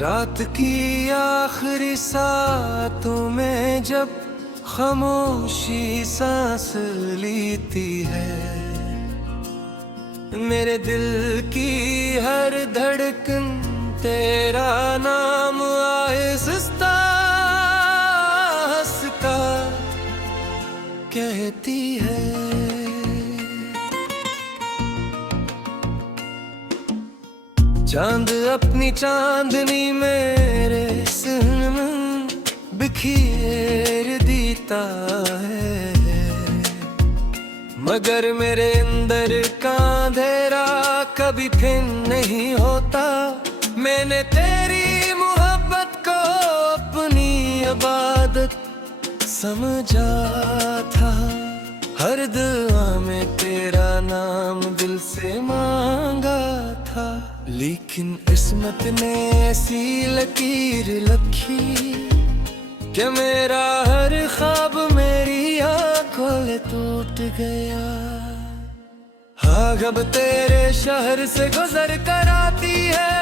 रात की आखिरी सातों में जब खामोशी सांस लेती है, मेरे दिल की हर धड़कन तेरा नाम आहिस्ता हंस का कहती है। चांद अपनी चांदनी मेरे सिर बिखेर देता है, मगर मेरे अंदर का अंधेरा कभी फिर नहीं होता। मैंने तेरी मोहब्बत को अपनी इबादत समझा था, हर दुआ में तेरा नाम दिल से मांगा था। लेकिन किस्मत ने ऐसी लकीर लखी कि मेरा हर ख्वाब मेरी आंखों में टूट गया। हाँ, अब तेरे शहर से गुजर कर आती है,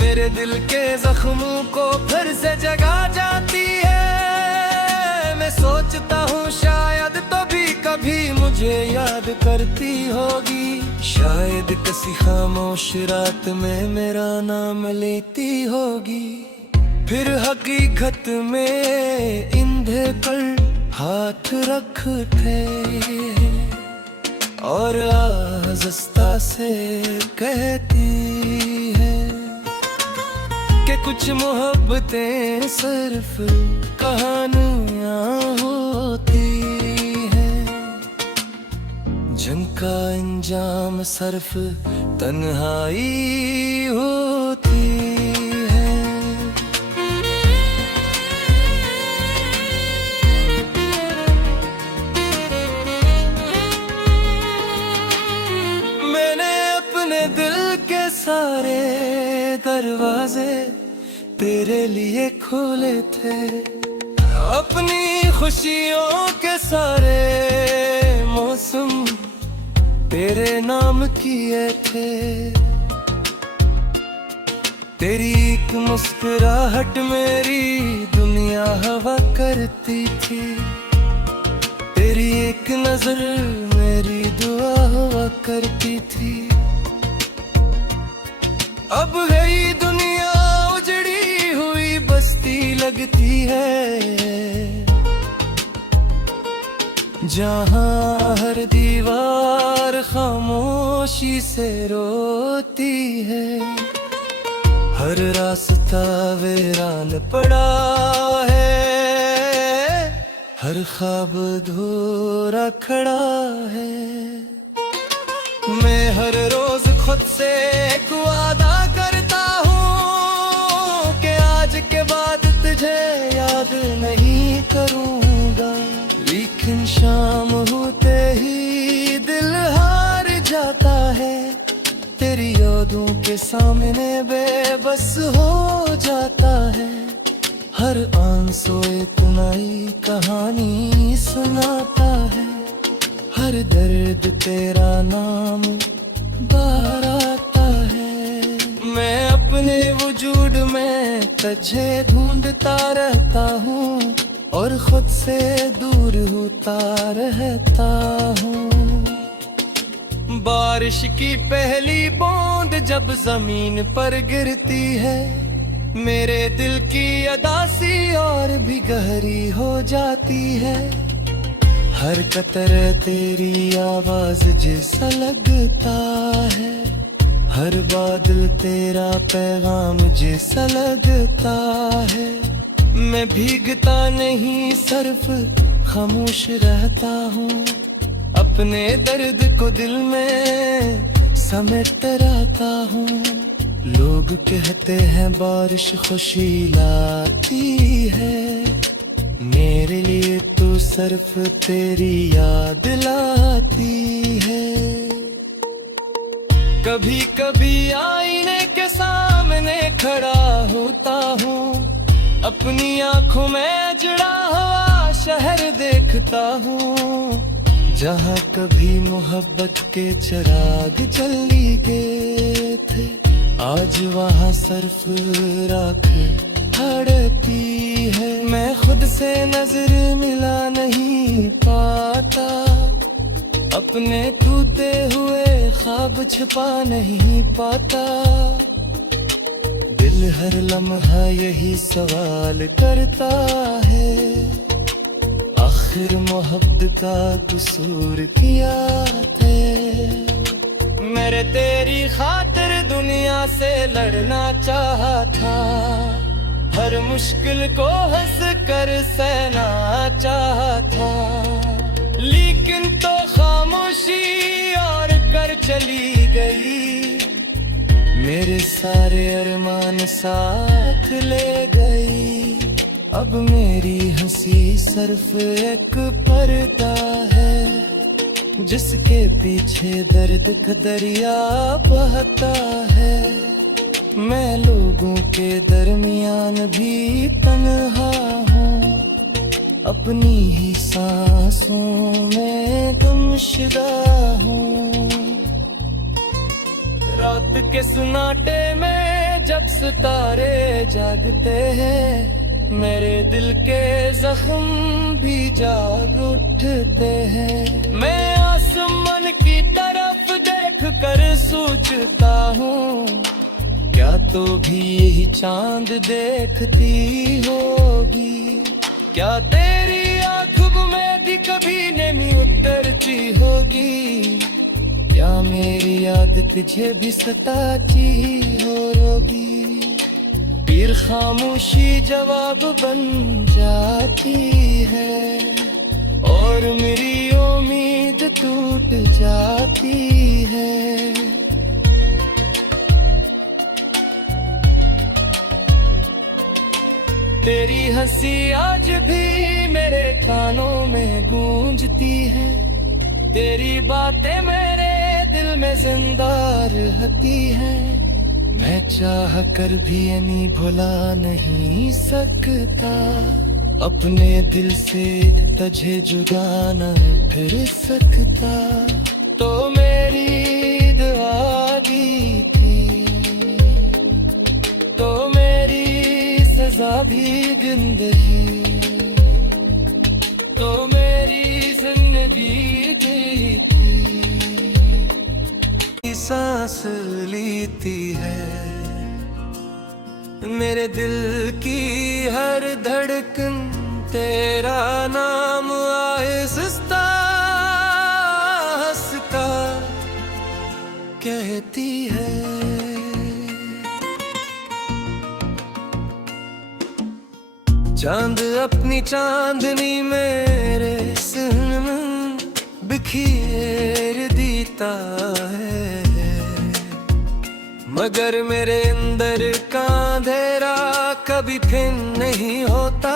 मेरे दिल के जख्मों को फिर से जगा जाती है। मैं सोचता हूँ शायद तो भी कभी मुझे याद करती होगी, शायद किसी खामोश रात में मेरा नाम लेती होगी। फिर हकीकत में इंधे पर हाथ रखते और आहिस्ता से कहती है कि कुछ मोहब्बतें सिर्फ कहानियां होती हैं, जिनका अंजाम सिर्फ तन्हाई होती है। मैंने अपने दिल के सारे दरवाजे तेरे लिए खोले थे, अपनी खुशियों के सारे मौसम तेरे नाम किए थे। तेरी एक मुस्कुराहट मेरी दुनिया हवा करती थी, तेरी एक नजर मेरी दुआ हुआ करती थी। अब गई दुनिया उजड़ी हुई बस्ती लगती है, जहाँ हर दीवार खामोशी से रोती है। हर रास्ता वीरान पड़ा है, हर ख्वाब अधूरा खड़ा है। मैं हर रोज खुद से एक वादा करता हूँ कि आज के बाद तुझे याद नहीं करूँगा, लेकिन शाम होते ही दिल हार जाता है, तेरी यादों के सामने बेबस हो जाता है। हर आंसू एक नई कहानी सुनाता है, हर दर्द तेरा नाम बाहर आता है। मैं अपने वजूद में तुझे ढूंढता रहता हूँ और खुद से दूर होता रहता हूँ। बारिश की पहली बूंद जब जमीन पर गिरती है, मेरे दिल की अदासी और भी गहरी हो जाती है। हर कतरे तेरी आवाज जैसा लगता है, हर बादल तेरा पैगाम जैसा लगता है। मैं भीगता नहीं सिर्फ खामोश रहता हूँ, अपने दर्द को दिल में समेट रहता हूँ। लोग कहते हैं बारिश खुशी लाती है, मेरे लिए तो सिर्फ तेरी याद लाती है। कभी कभी आईने के सामने खड़ा होता हूँ, अपनी आंखों में जुड़ा हुआ शहर देखता हूँ, जहाँ कभी मोहब्बत के चिराग जली गए थे, आज वहाँ सिर्फ राख हड़पी है। मैं खुद से नजर मिला नहीं पाता, अपने टूटे हुए ख्वाब छिपा नहीं पाता। दिल हर लम्हा यही सवाल करता है, आखिर मोहब्बत का कसूर किया थे। मेरे तेरी खातिर दुनिया से लड़ना चाहा था, हर मुश्किल को हंस कर सहना चाहा था। लेकिन तो खामोशी और कर चली गई, मेरे सारे अरमान साथ ले गई। अब मेरी हंसी सिर्फ एक पर्दा है, जिसके पीछे दर्द का दरिया बहता है। मैं लोगों के दरमियान भी तन्हा हूँ, अपनी ही सांसों में गुमशुदा हूँ। रात के सन्नाटे में जब सितारे जागते हैं, मेरे दिल के जख्म भी जाग उठते हैं। मैं आसमान की तरफ देख कर सोचता हूँ, क्या तो भी यही चांद देखती होगी। क्या तेरी आँखों में भी कभी नमी उतरती होगी, क्या मेरी याद तुझे भी सताती होगी। फिर खामोशी जवाब बन जाती है, और मेरी उम्मीद टूट जाती है। तेरी हंसी आज भी मेरे कानों में गूंजती है, तेरी बातें मेरे दिल में जिंदा रहती हैं। मैं चाह कर भी नहीं भुला नहीं सकता, अपने दिल से तुझे जुदा न फिर सकता। तो मेरी दुआ भी थी, तो मेरी सजा भी जिंदगी, तो मेरी जिंदगी गई थी। सांस लेती है मेरे दिल की हर धड़कन, तेरा नाम आहिस्ता हंसता कहती है। चांद अपनी चांदनी मेरे सनम बिखेर देता है, मगर मेरे अंदर का अंधेरा कभी फिर नहीं होता।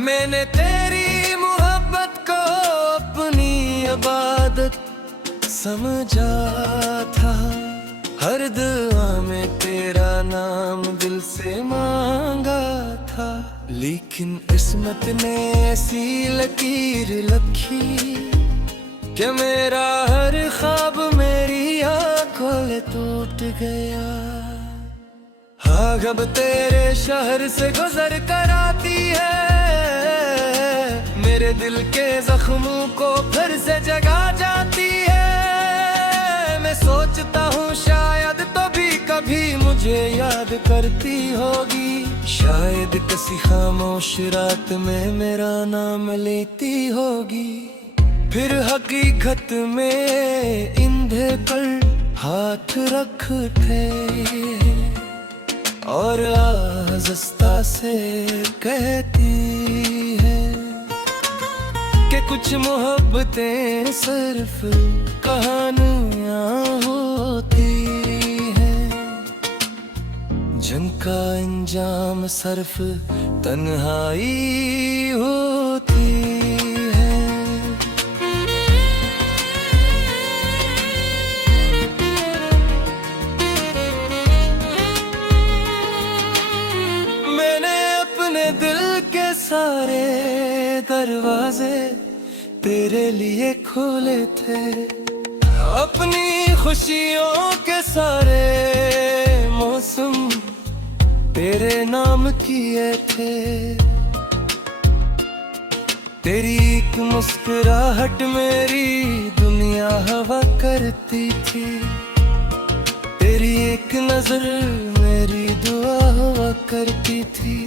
मैंने तेरी मोहब्बत को अपनी इबादत समझा था, हर दुआ में तेरा नाम दिल से मांगा था। लेकिन किस्मत ने ऐसी लकीर लखी कि मेरा हर ख्वाब मेरी आंखों में टूट गया। हाँ, अब तेरे शहर से गुजर कर आती है, मेरे दिल के जख्मों को फिर से जगा जाती है। मैं सोचता हूँ शायद तो भी कभी मुझे याद करती होगी, शायद किसी खामोश रात में मेरा नाम लेती होगी। फिर हकीकत में इंधे पर हाथ रखते और आहिस्ता से कहती है कि कुछ मोहब्बतें सिर्फ कहानियां होती हैं, जिनका अंजाम सिर्फ तन्हाई होती है। मैंने अपने दिल के सारे दरवाजे तेरे मेरे लिए खोले थे। अपनी खुशियों के सारे मौसम तेरे नाम किए थे। तेरी एक मुस्कुराहट मेरी दुनिया हवा करती थी। तेरी एक नजर मेरी दुआ हुआ करती थी।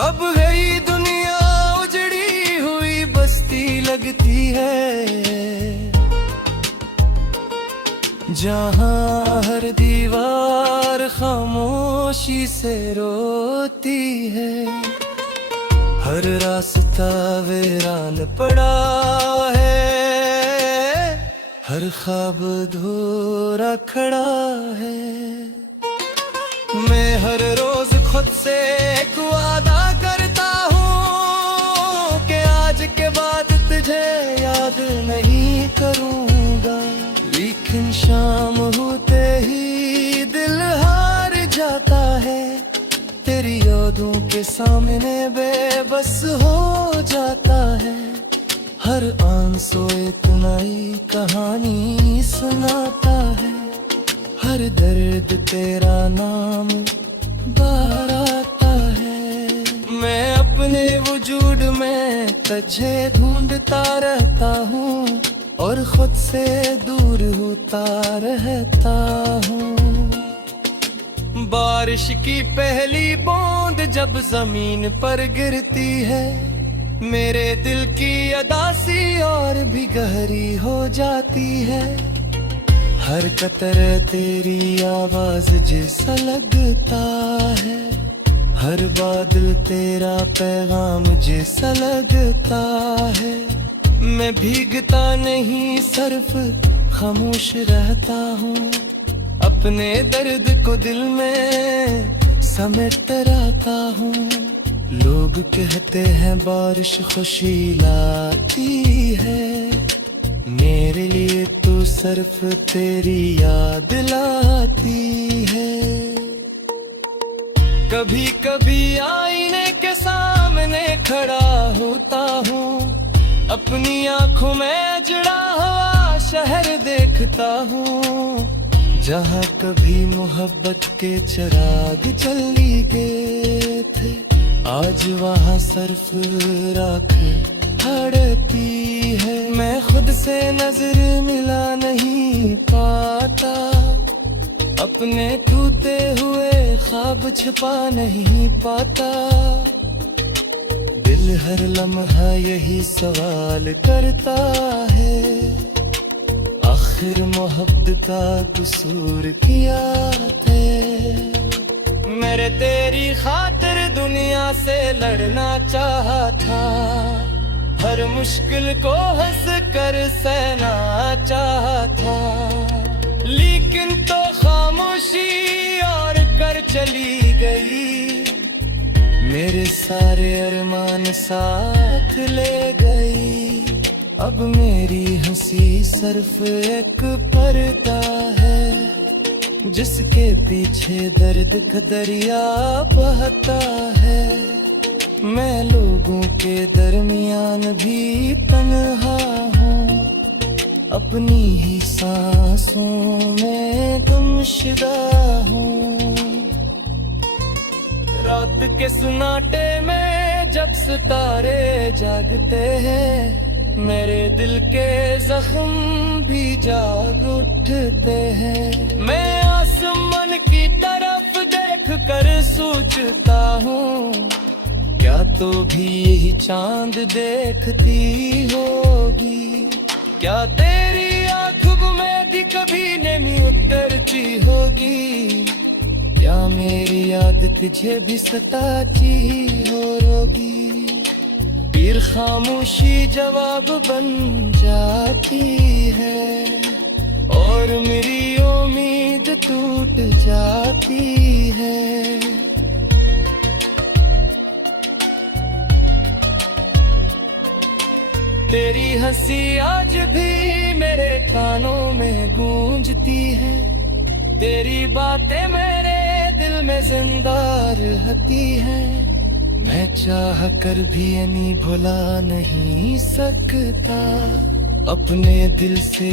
अब गई दुनिया उजड़ी हुई बस्ती लगती है, जहाँ हर दीवार खामोशी से रोती है। हर रास्ता वीरान पड़ा है, हर ख्वाब अधूरा खड़ा है। मैं हर रोज खुद से एक वादा करता हूँ कि आज के बाद तुझे याद नहीं करूँगा। लेकिन शाम होते ही दिल हार जाता है, तेरी यादों के सामने बेबस हो जाता है। हर आंसू एक नई कहानी सुनाता है, हर दर्द तेरा नाम बाहर आता है। मैं अपने वजूद में तुझे ढूंढता रहता हूँ और खुद से दूर होता रहता हूँ। बारिश की पहली बूंद जब जमीन पर गिरती है, मेरे दिल की अदासी और भी गहरी हो जाती है। हर कतरे तेरी आवाज जैसा लगता है, हर बादल तेरा पैगाम जैसा लगता है। मैं भीगता नहीं सिर्फ खामोश रहता हूँ, अपने दर्द को दिल में समेट रहता हूँ। लोग कहते हैं बारिश खुशी लाती है, मेरे लिए तो सिर्फ तेरी याद लाती है। कभी कभी आईने के सामने खड़ा होता हूँ, अपनी आंखों में अजड़ा हुआ शहर देखता हूँ, जहाँ कभी मोहब्बत के चिराग जली गए थे। आज वहाँ सिर्फ राख हड़पी है। मैं खुद से नजर मिला नहीं पाता, अपने टूटे हुए ख्वाब छुपा नहीं पाता। दिल हर लम्हा यही सवाल करता है, आखिर मोहब्बत का कसूर किया थे। मेरे तेरी खातिर दुनिया से लड़ना चाहा था, हर मुश्किल को हंस कर सहना चाहा था। लेकिन तो खामोशी और कर चली गई, मेरे सारे अरमान साथ ले गई। अब मेरी हंसी सिर्फ एक पर्दा है, जिसके पीछे दर्द का दरिया बहता है। मैं लोगों के दरमियान भी तन्हा हूँ, अपनी ही सांसों में गुमशुदा हूँ। रात के सन्नाटे में जब सितारे जागते हैं, मेरे दिल के जख्म भी जाग उठते हैं। मैं आसमान की तरफ देख कर सोचता हूँ, क्या तो भी यही चांद देखती होगी। क्या तेरी आंखों में भी कभी नमी उतरती होगी। क्या मेरी याद तुझे भी सताती होगी। फिर खामोशी जवाब बन जाती है और मेरी उम्मीद टूट जाती है। तेरी हंसी आज भी मेरे कानों में गूंजती है, तेरी बातें मेरे दिल में जिंदा रहती हैं। मैं चाह कर भी नहीं भुला नहीं सकता, अपने दिल से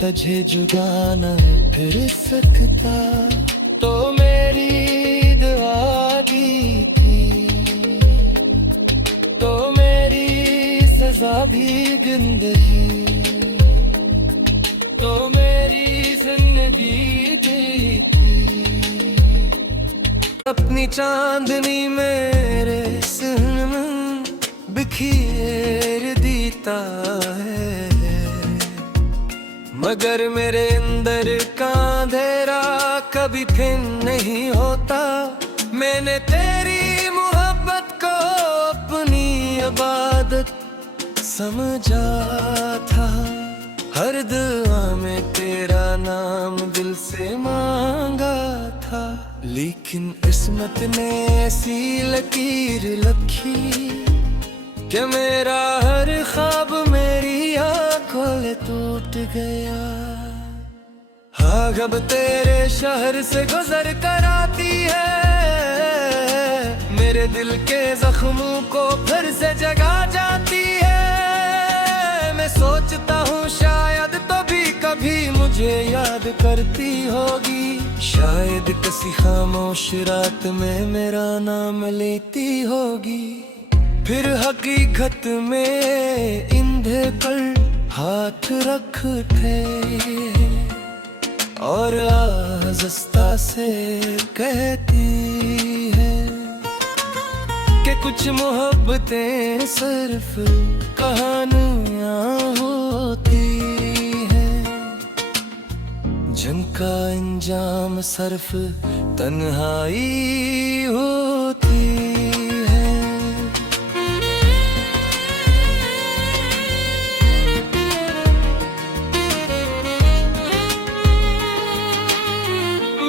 तुझे जुदा न फिर सकता। तो मेरी दुआ भी थी, तो मेरी सजा भी जिंदगी, तो मेरी जिंदगी की थी। अपनी चांदनी मेरे सनम बिखेर देता है, मगर मेरे अंदर का अंधेरा कभी फिर नहीं होता। मैंने तेरी मोहब्बत को अपनी इबादत समझा था, हर दुआ में तेरा नाम दिल से मांगा था। लेकिन किस्मत ने ऐसी लकीर लखी कि मेरा हर ख्वाब मेरी आंखों से टूट गया। हाँ, जब तेरे शहर से गुजर कर आती है, मेरे दिल के जख्मों को फिर से जगा जाती है। मैं सोचता हूँ शायद तो भी कभी मुझे याद करती होगी, शायद किसी खामोश रात में मेरा नाम लेती होगी। फिर हकीकत में इंधे पर हाथ रखते और आहिस्ता से कहती है कि कुछ मोहब्बतें सिर्फ कहानियां होती हैं, जिनका अंजाम सिर्फ तन्हाई होती है।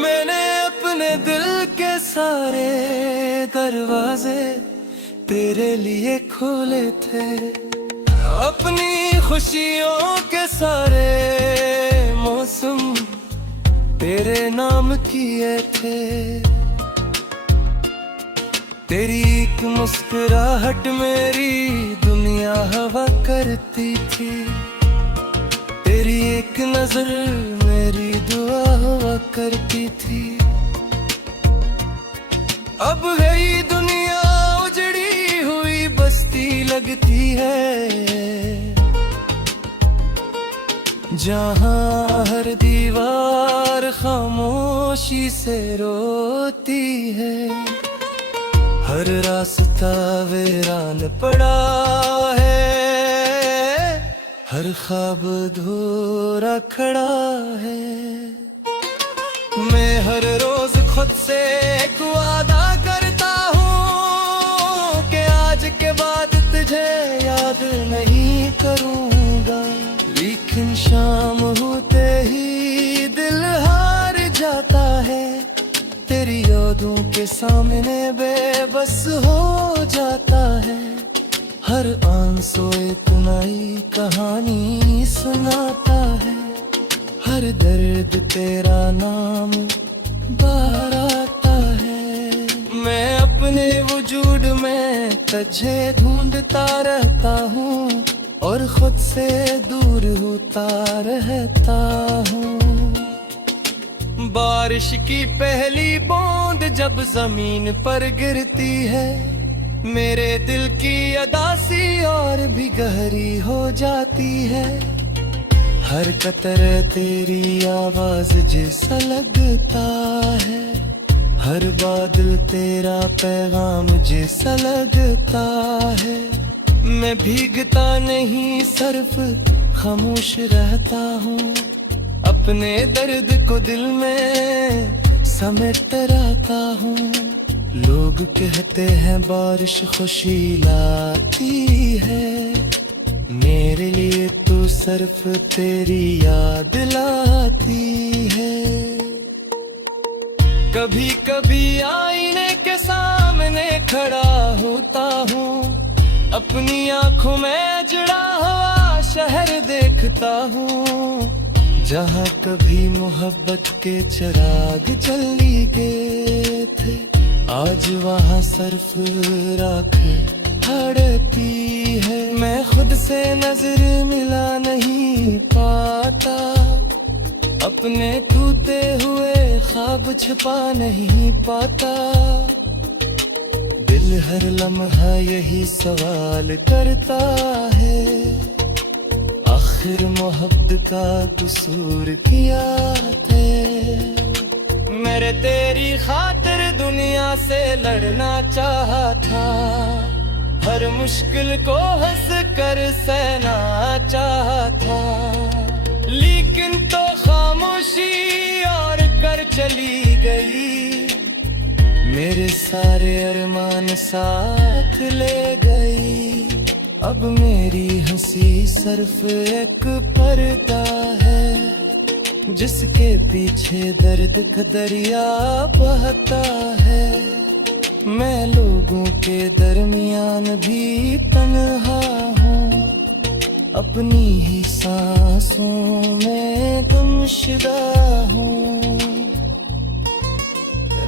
मैंने अपने दिल के सारे दरवाजे तेरे लिए खोले थे, अपनी खुशियों के सारे मौसम तेरे नाम किए थे। तेरी एक मुस्कुराहट मेरी दुनिया हवा करती थी, तेरी एक नजर मेरी दुआ हुआ करती थी। अब गई दुनिया उजड़ी हुई बस्ती लगती है, जहाँ हर दीवार खामोशी से रोती है। हर रास्ता वीरान पड़ा है, हर ख्वाब अधूरा खड़ा है। मैं हर रोज खुद से एक वादा करता हूँ कि आज के बाद तुझे याद नहीं करूँगा, लेकिन शाम होते ही दिल हार जाता है। तेरी यादों के सामने बेबस हो जाता है, हर आंसू एक नई कहानी सुनाता है। हर दर्द तेरा नाम बाहर आता है। मैं अपने वजूद में तुझे ढूंढता रहता हूँ और खुद से दूर होता रहता हूँ। बारिश की पहली बूंद जब जमीन पर गिरती है, मेरे दिल की अदासी और भी गहरी हो जाती है। हर कतरे तेरी आवाज जैसा लगता है, हर बादल तेरा पैगाम जैसा लगता है। मैं भीगता नहीं सिर्फ खामोश रहता हूँ, अपने दर्द को दिल में समेट रहता हूँ। लोग कहते हैं बारिश खुशी लाती है, मेरे लिए तो सिर्फ तेरी याद लाती है। कभी कभी आईने के सामने खड़ा होता हूँ, अपनी आंखों में जुड़ा हुआ शहर देखता हूँ, जहाँ कभी मोहब्बत के चिराग जली गए थे। आज वहाँ सर्फ राख हड़पी है। मैं खुद से नजर मिला नहीं पाता, अपने टूटे हुए ख्वाब छिपा नहीं पाता। दिल हर लम्हा यही सवाल करता है, आखिर मोहब्बत का कसूर किया थे। मेरे तेरी खातिर दुनिया से लड़ना चाहा था, हर मुश्किल को हंस कर सहना चाहा था। लेकिन तो खामोशी और कर चली गई, मेरे सारे अरमान साथ ले गई। अब मेरी हंसी सिर्फ एक पर्दा है, जिसके पीछे दर्द का दरिया बहता है। मैं लोगों के दरमियान भी तन्हा हूँ, अपनी ही सांसों में गुमशुदा हूँ।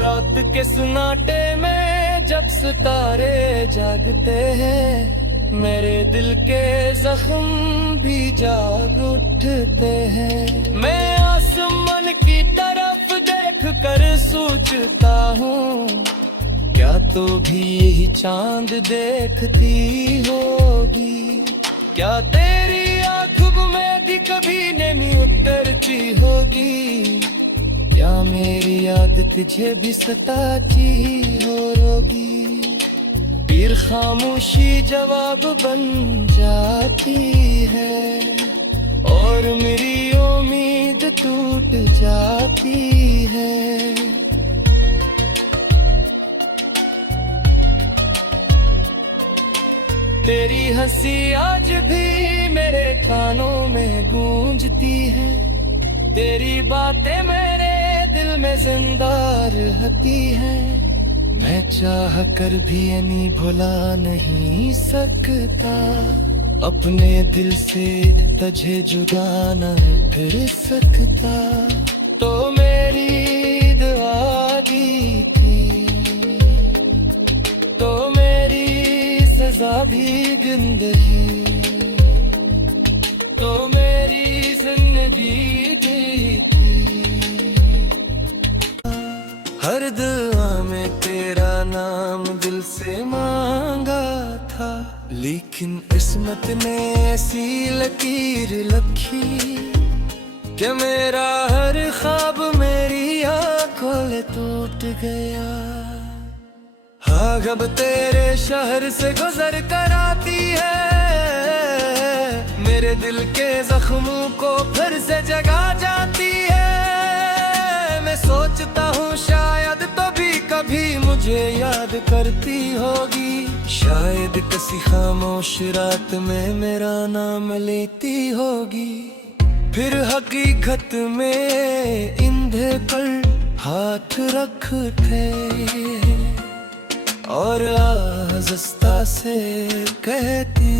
रात के सन्नाटे में जब सितारे जागते हैं, मेरे दिल के जख्म भी जाग उठते हैं। मैं आसमान की तरफ देख कर सोचता हूँ, क्या तो भी यही चांद देखती होगी। क्या तेरी आँखों में भी कभी नहीं उतरती होगी, क्या मेरी याद तुझे भी सताती होगी। फिर खामोशी जवाब बन जाती है, और मेरी उम्मीद टूट जाती है। तेरी हंसी आज भी मेरे कानों में गूंजती है, तेरी बातें मेरे दिल में जिंदा रहती है। मैं चाह कर भी नहीं भुला नहीं सकता, अपने दिल से तुझे जुदा न कर सकता। तो मेरी दुआ दी थी, तो मेरी सजा भी जिंदगी, तो मेरी जिंदगी गई थी। हर दुआ में तेरा नाम दिल से मांगा था, लेकिन किस्मत ने ऐसी लकीर लखी कि मेरा हर ख्वाब मेरी आंखों में टूट गया। हाँ, जब तेरे शहर से गुजर कर आती है, मेरे दिल के जख्मों को फिर से जगा जाती है। मैं सोचता हूँ शायद तो भी कभी मुझे याद करती होगी, शायद किसी खामोश रात में मेरा नाम लेती होगी। फिर हकीकत में इंधे पर हाथ रखते और आहिस्ता से कहती